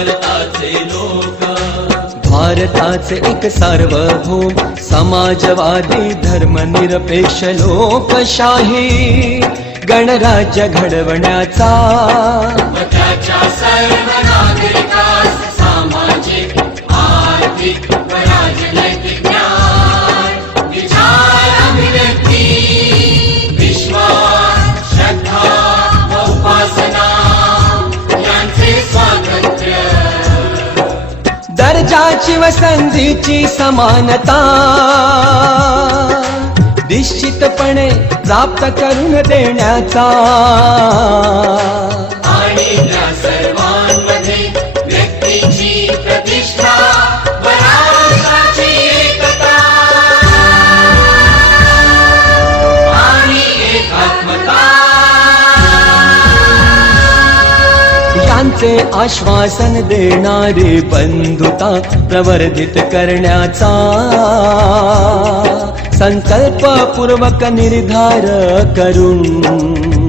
भारताचे लोक, भारताचे एक सार्वभौम समाजवादी धर्मनिरपेक्ष लोकशाही गणराज्य घडवण्याचा, व त्याच्या सर्व नागरिकास सामाजिक आर्थिक व राजनैतिक न्याय, विचार अभिव्यक्ती, विश्वास, श्रद्धा व उपासना यांचे स्वातंत्र्य, दर्जाची व संधीची समानता निश्चितपणे प्राप्त करून देण्याचा, आणि त्या सर्वांमध्ये व्यक्तीची प्रतिष्ठा व राष्ट्राची एकता आणि एकात्मता यांचे आश्वासन देणारी बंधुता प्रवर्धित करण्याचा संकल्पपूर्वक निर्धार करून